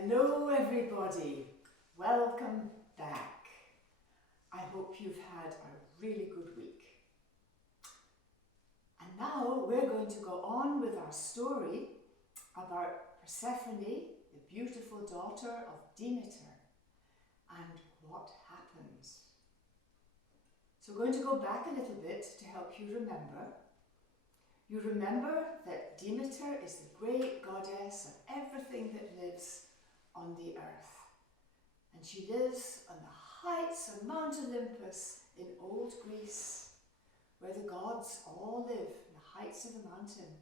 Hello everybody, welcome back. I hope you've had a really good week. And now we're going to go on with our story about Persephone, the beautiful daughter of Demeter, and what happens. So we're going to go back a little bit to help you remember. You remember that Demeter is the great goddess of everything that lives on the earth. And she lives on the heights of Mount Olympus in old Greece, where the gods all live in the heights of the mountain.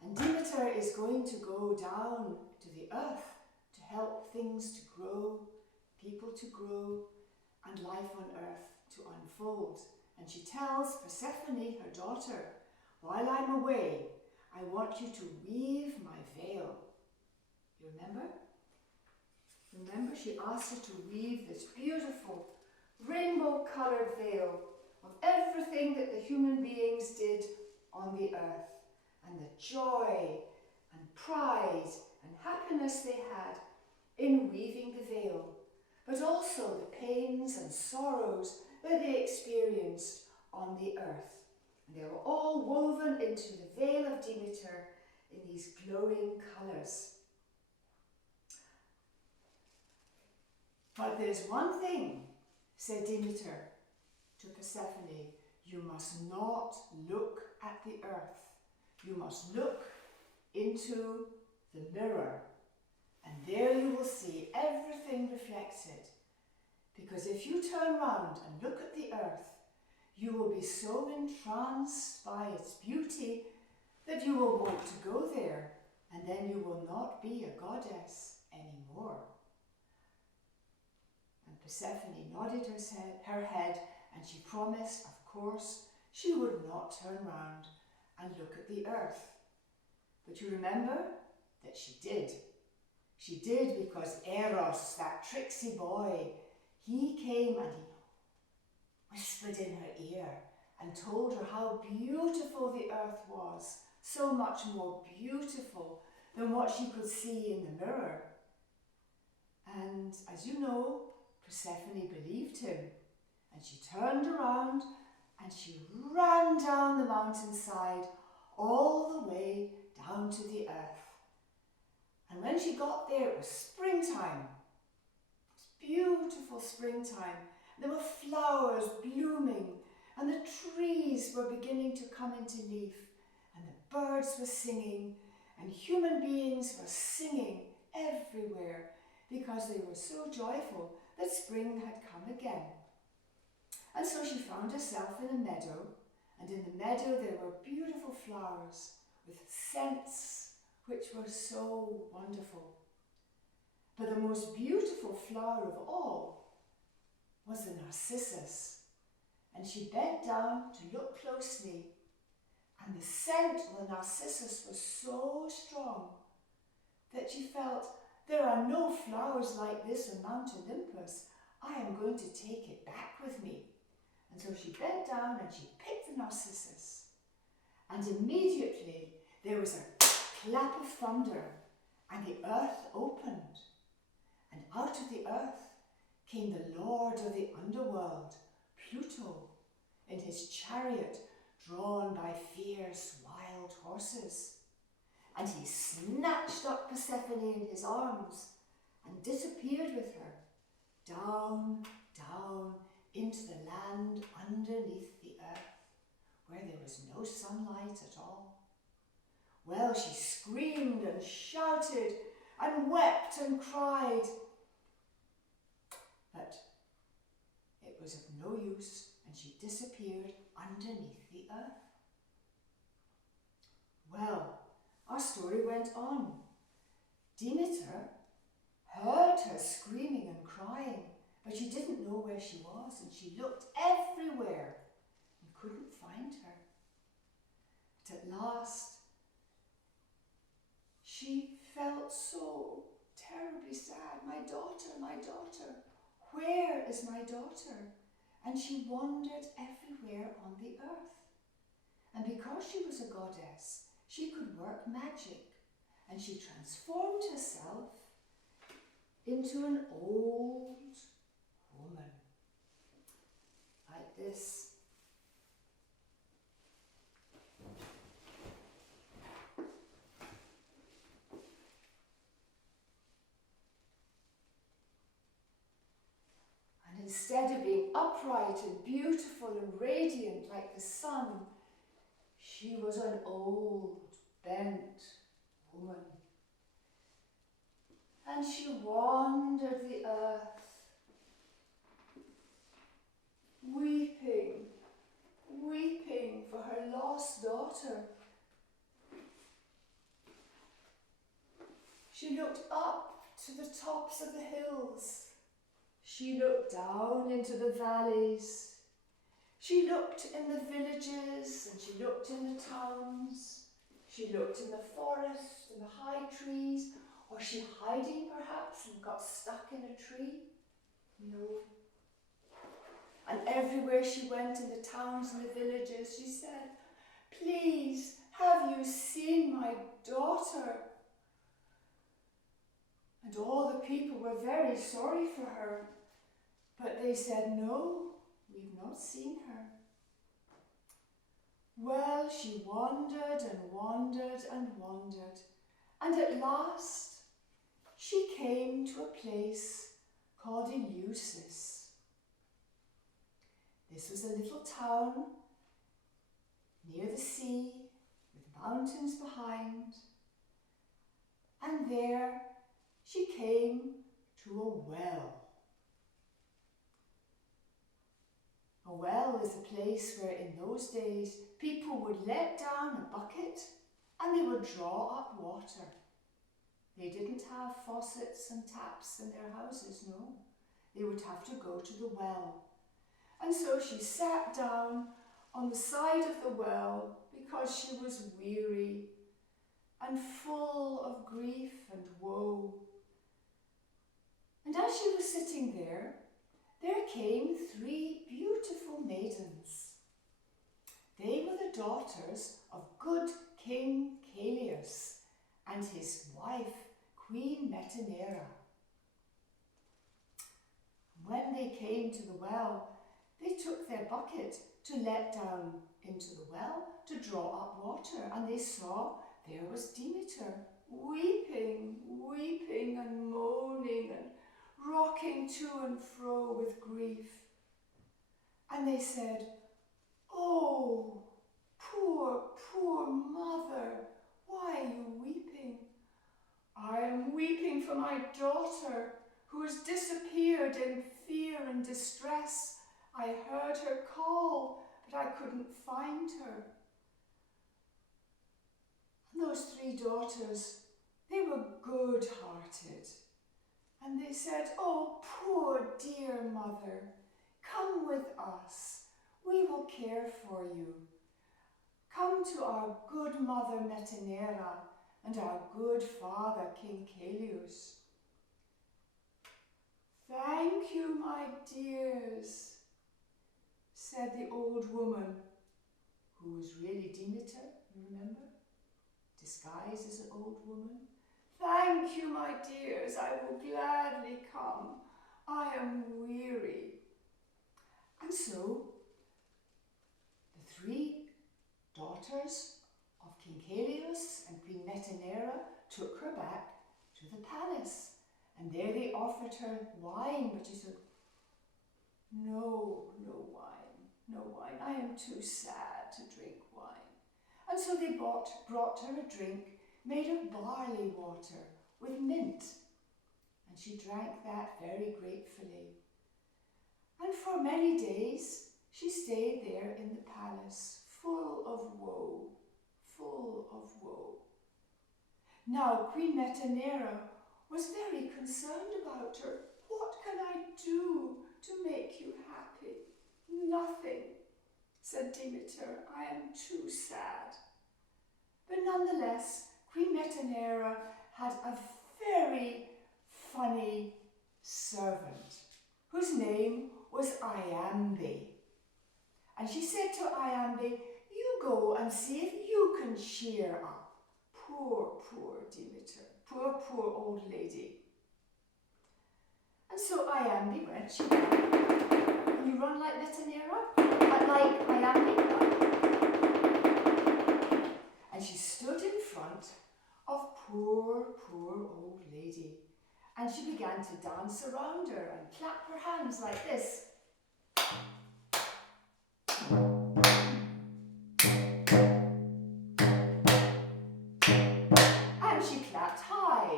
And Demeter is going to go down to the earth to help things to grow, people to grow, and life on earth to unfold. And she tells Persephone, her daughter, while I'm away, I want you to weave my veil. You remember? Remember, she asked her to weave this beautiful rainbow-coloured veil of everything that the human beings did on the earth, and the joy and pride and happiness they had in weaving the veil, but also the pains and sorrows that they experienced on the earth. And they were all woven into the veil of Demeter in these glowing colours. But there's one thing, said Demeter to Persephone, you must not look at the earth. You must look into the mirror, and there you will see everything reflected. Because if you turn round and look at the earth, you will be so entranced by its beauty that you will want to go there, and then you will not be a goddess anymore. And Persephone nodded her head, and she promised, of course, she would not turn round and look at the earth. But you remember that she did. She did, because Eros, that tricksy boy, he came and he whispered in her ear and told her how beautiful the earth was, so much more beautiful than what she could see in the mirror. And as you know, Persephone believed him, and she turned around and she ran down the mountainside all the way down to the earth. And when she got there, it was springtime. It was beautiful springtime. There were flowers blooming, and the trees were beginning to come into leaf, and the birds were singing, and human beings were singing everywhere because they were so joyful that spring had come again. And so she found herself in a meadow, and in the meadow there were beautiful flowers with scents which were so wonderful. But the most beautiful flower of all was the narcissus, and she bent down to look closely, and the scent of the narcissus was so strong that she felt, there are no flowers like this on Mount Olympus. I am going to take it back with me. And so she bent down and she picked the narcissus, and immediately there was a clap of thunder, and the earth opened, and out of the earth came the lord of the underworld, Pluto, in his chariot drawn by fierce wild horses. And he snatched up Persephone in his arms and disappeared with her, down, down into the land underneath the earth, where there was no sunlight at all. Well, she screamed and shouted and wept and cried, but it was of no use, and she disappeared underneath the earth. Well, our story went on. Demeter heard her screaming and crying, but she didn't know where she was, and she looked everywhere and couldn't find her. But at last, she felt so terribly sad. My daughter, where is my daughter? And she wandered everywhere on the earth. And because she was a goddess, she could work magic. and she transformed herself into an old woman, like this. And instead of being upright and beautiful and radiant like the sun, she was an old, bent woman. And she wandered the earth, weeping, weeping for her lost daughter. She looked up to the tops of the hills. She looked down into the valleys. She looked in the villages and she looked in the towns. She looked in the forest and the high trees. Was she hiding perhaps and got stuck in a tree? No. And everywhere she went in the towns and the villages, she said, "Please, have you seen my daughter?" And all the people were very sorry for her, but they said, "No, we've not seen her." Well, she wandered and wandered and wandered, and at last she came to a place called Eleusis. This was a little town near the sea with mountains behind, and there she came to a well. A well is a place where in those days people would let down a bucket and they would draw up water. They didn't have faucets and taps in their houses, no. They would have to go to the well. And so she sat down on the side of the well because she was weary and full of grief and woe. And as she was sitting there came 3 beautiful maidens. They were the daughters of good King Camphill and his wife, Queen Metanera. When they came to the well, they took their bucket to let down into the well to draw up water, and they saw there was Demeter, weeping, weeping and moaning and rocking to and fro with grief. And they said, "Oh, poor, poor mother, why are you weeping?" "I am weeping for my daughter, who has disappeared in fear and distress. I heard her call, but I couldn't find her." And those 3 daughters, they were good-hearted. And they said, "Oh, poor dear mother, come with us. We will care for you. Come to our good mother Metanera and our good father King Camphill." "Thank you, my dears," said the old woman, who was really Demeter, you remember? Disguised as an old woman. "Thank you, my dears, I will gladly come. I am weary." And so the 3 daughters of King Camphill and Queen Metanera took her back to the palace, and there they offered her wine, but she said, "No, no wine, no wine. I am too sad to drink wine." And so they brought her a drink made of barley water with mint, and she drank that very gratefully. And for many days she stayed there in the palace, full of woe, full of woe. Now Queen Metanera was very concerned about her. "What can I do to make you happy?" "Nothing," said Demeter. "I am too sad." But nonetheless, Queen Metanera had a very funny servant whose name was Iambe. And she said to Iambe, "You go and see if you can cheer up poor Demeter, poor old lady. And so Iambe went, she ran. Can you run like Metanera? Like Iambe ran. And she stood in front of poor old lady. And she began to dance around her and clap her hands like this. And she clapped high.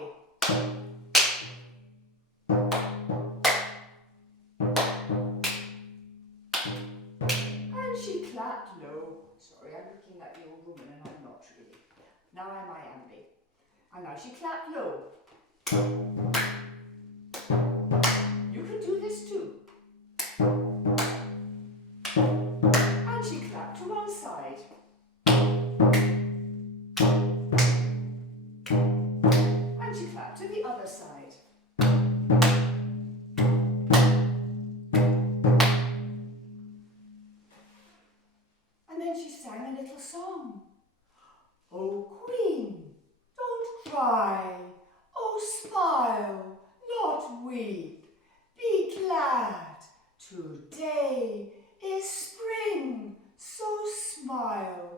And she clapped low. Sorry, I'm looking at the old woman and I'm not really. Now I'm Iambe. And now she clapped low. You can do this too. And she clapped to one side. And she clapped to the other side. And then she sang a little song. Oh Queen, don't cry. Oh smile, not weep. Be glad. Today is spring, so smile.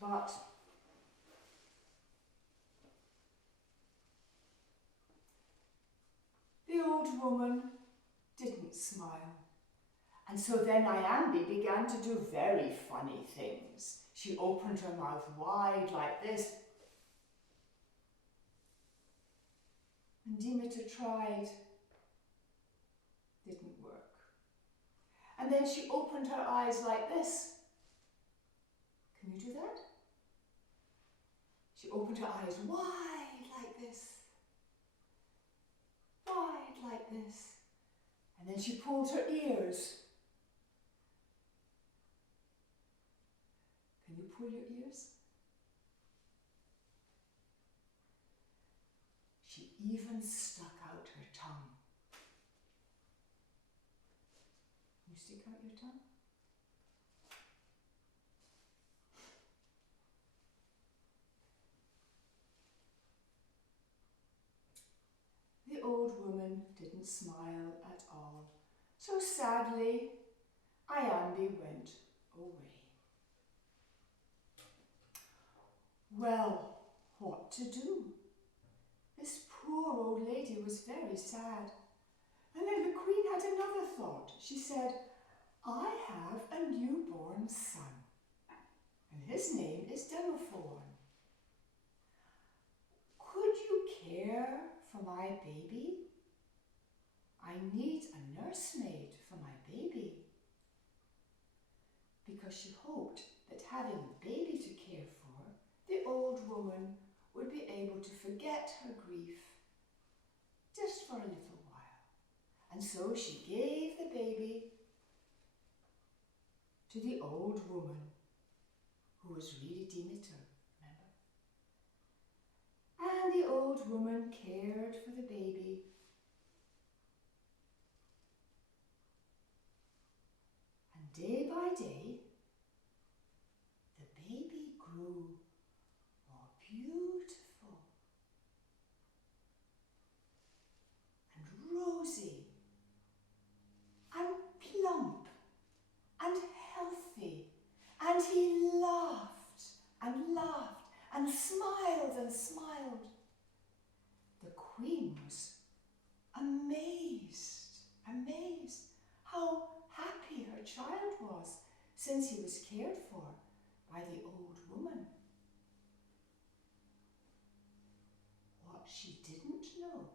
But the old woman didn't smile. And so then Iambe began to do very funny things. She opened her mouth wide like this. And Demeter tried. Didn't work. And then she opened her eyes like this. Can you do that? She opened her eyes wide like this. Wide like this. And then she pulled her ears. Can you pull your ears? She even stuck out her tongue. Can you stick out your tongue? The old woman didn't smile at all. So sadly, Iambe went away. Well, what to do? This poor old lady was very sad. And then the queen had another thought. She said, I have a newborn son, and his name is Persephone. Could you care for my baby? I need a nursemaid for my baby. Because she hoped that having a baby to care for, the old woman would be able to forget her grief just for a little while. And so she gave the baby to the old woman, who was really Demeter, remember? And the old woman cared for the baby. And day by day, the baby grew more beautiful and rosy and plump and healthy, and he laughed and laughed and smiled and smiled. The queen was amazed how happy her child was since he was cared for by the old woman. What she didn't know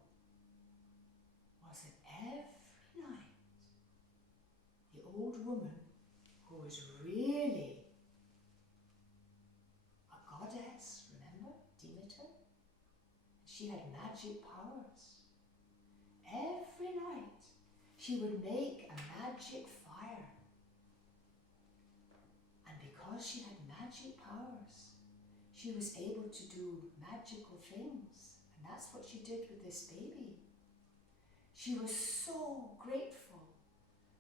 was that every night the old woman, who was really a goddess, remember, Demeter? She had magic powers. Every night she would make a magic fire. And because she had magic powers, she was able to do magical things. And that's what she did with this baby. She was so grateful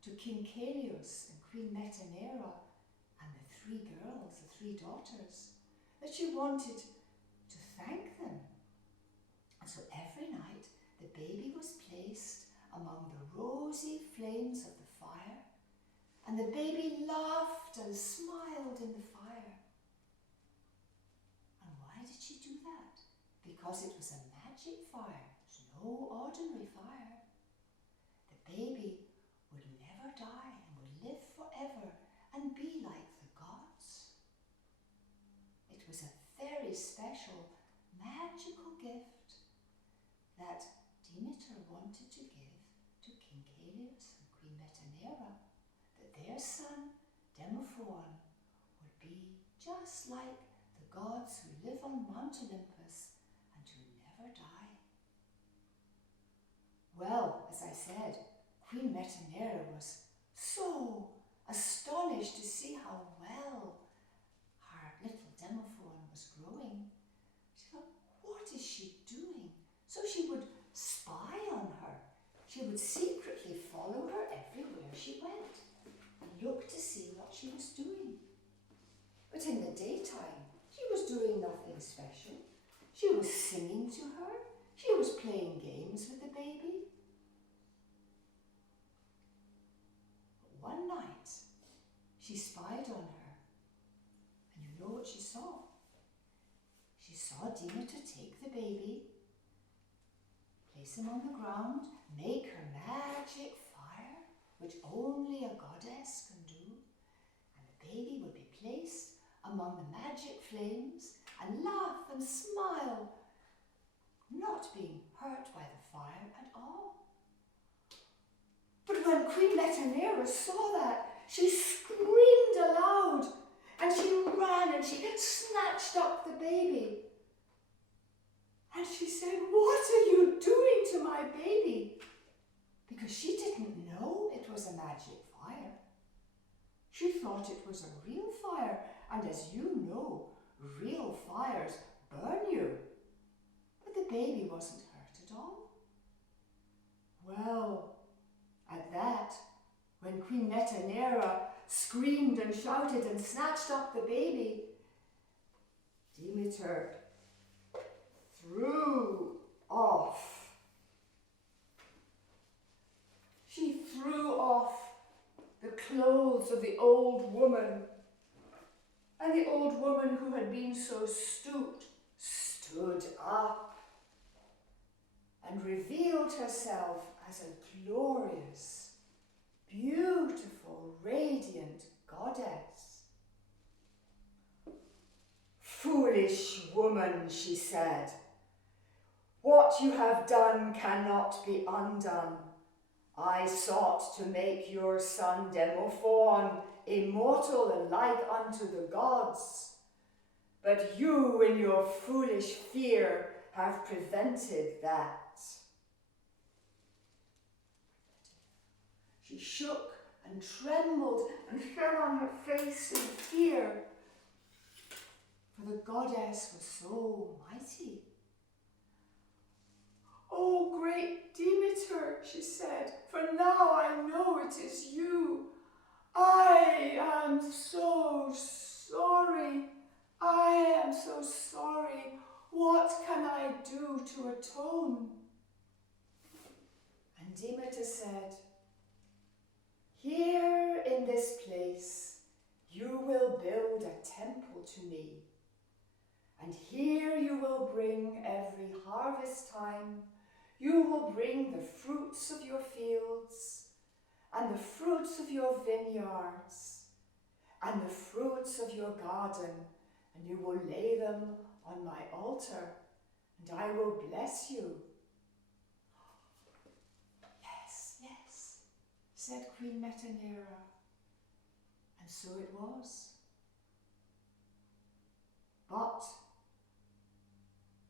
to King Camphill and Queen Metanera and the three girls, the three daughters, that she wanted to thank them. And so every night the baby was placed among the rosy flames of the fire, and the baby laughed and smiled in the fire. And why did she do that? Because it was a magic fire. It was no ordinary fire. The baby would never die and would live forever and be like the gods. It was a very special, magical gift that Demeter wanted to give to King Caelius and Queen Metanera, that their son, Demophon, would be just like the gods who live on Mount Olympus and who never die. Well, as I said, Queen Metanera was so astonished to see how well her little Demophon was growing. She thought, what is she doing? So she would spy on her. She would secretly follow her everywhere she went and look to see what she was doing. But in the daytime, she was doing nothing special. She was singing to her. She was playing games with the baby. But one night, she spied on her. And you know what she saw? She saw Demeter take the baby, place him on the ground, make her magic fire, which only a goddess can do, and the baby would be placed among the magic flames and laugh and smile, not being hurt by the fire at all. But when Queen Metanera saw that, she screamed aloud, and she ran and she snatched up the baby. And she said, what are you doing to my baby? Because she didn't know it was a magic fire. She thought it was a real fire, and as you know, real fires burn you. But the baby wasn't hurt at all. Well, at that, when Queen Metanera screamed and shouted and snatched up the baby, Demeter threw off. She threw off the clothes of the old woman, and the old woman who had been so stooped stood up and revealed herself as a glorious, beautiful, radiant goddess. Foolish woman, she said, what you have done cannot be undone. I sought to make your son Demophon immortal and like unto the gods, but you in your foolish fear have prevented that. She shook and trembled and fell on her face in fear, for the goddess was so mighty. Oh, great Demeter, she said, for now I know it is you. I am so sorry. I am so sorry. What can I do to atone? And Demeter said, here in this place you will build a temple to me, and here you will bring every harvest time, you will bring the fruits of your fields, and the fruits of your vineyards, and the fruits of your garden, and you will lay them on my altar, and I will bless you. Yes, yes, said Queen Metanera, and so it was. But,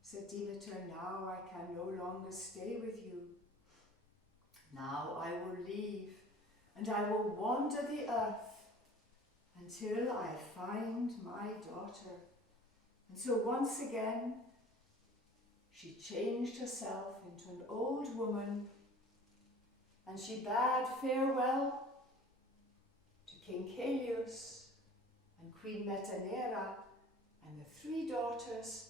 said Demeter, now I can no longer stay with you. Now I will leave, and I will wander the earth until I find my daughter. And so once again, she changed herself into an old woman, and she bade farewell to King Caelius and Queen Metanera and the 3 daughters,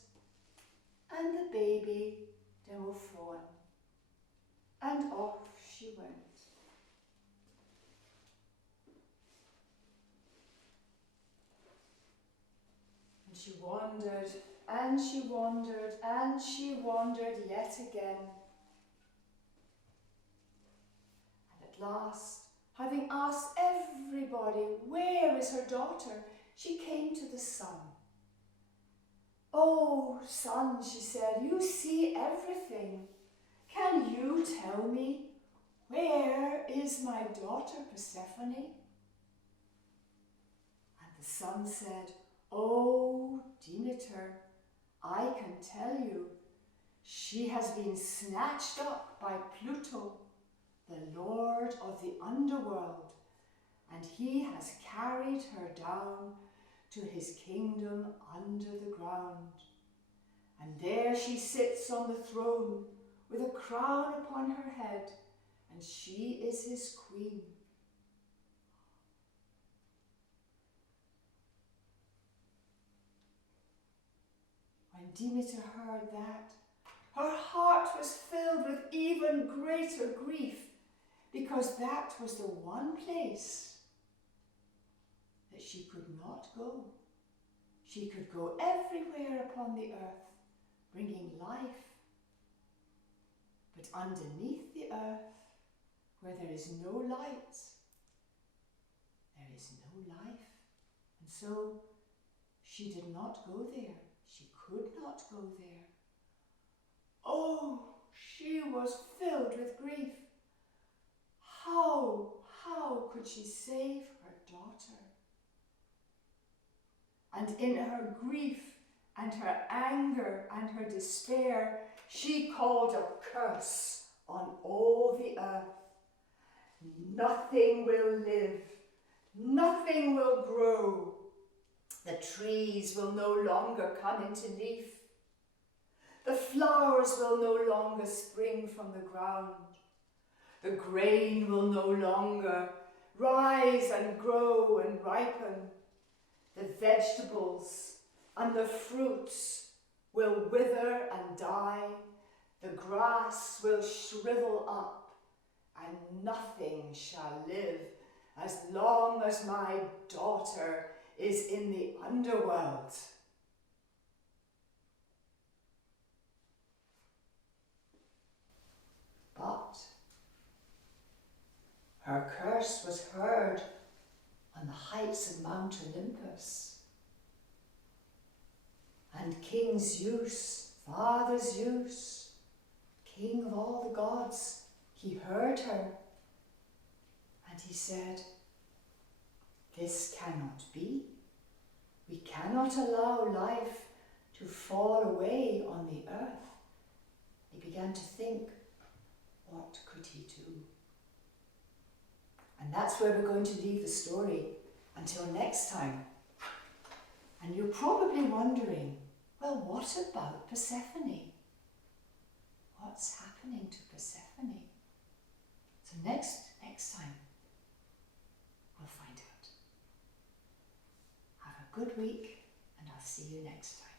and the baby, Persephone. And off she went. And she wandered, and she wandered, and she wandered yet again. And at last, having asked everybody, where is her daughter, she came to the sun. "Oh, sun," she said, "you see everything. Can you tell me, where is my daughter Persephone?" And the sun said, "Oh, Demeter, I can tell you. She has been snatched up by Pluto, the lord of the underworld, and he has carried her down to his kingdom under the ground. And there she sits on the throne with a crown upon her head, and she is his queen." When Demeter heard that, her heart was filled with even greater grief, because that was the one place that she could not go. She could go everywhere upon the earth, bringing life. But underneath the earth, where there is no light, there is no life. And so she did not go there. She could not go there. Oh, she was filled with grief. How could she save her daughter? And in her grief and her anger and her despair, she called a curse on all the earth. Nothing will live, nothing will grow. The trees will no longer come into leaf. The flowers will no longer spring from the ground. The grain will no longer rise and grow and ripen. The vegetables and the fruits will wither and die. The grass will shrivel up, and nothing shall live as long as my daughter is in the underworld. But her curse was heard on the heights of Mount Olympus. And King Zeus, Father Zeus, king of all the gods, he heard her. And he said, "This cannot be. We cannot allow life to fall away on the earth." He began to think, what could he do? And that's where we're going to leave the story until next time. And you're probably wondering, well, what about Persephone? What's happening to Persephone? So next time, we'll find out. Have a good week, and I'll see you next time.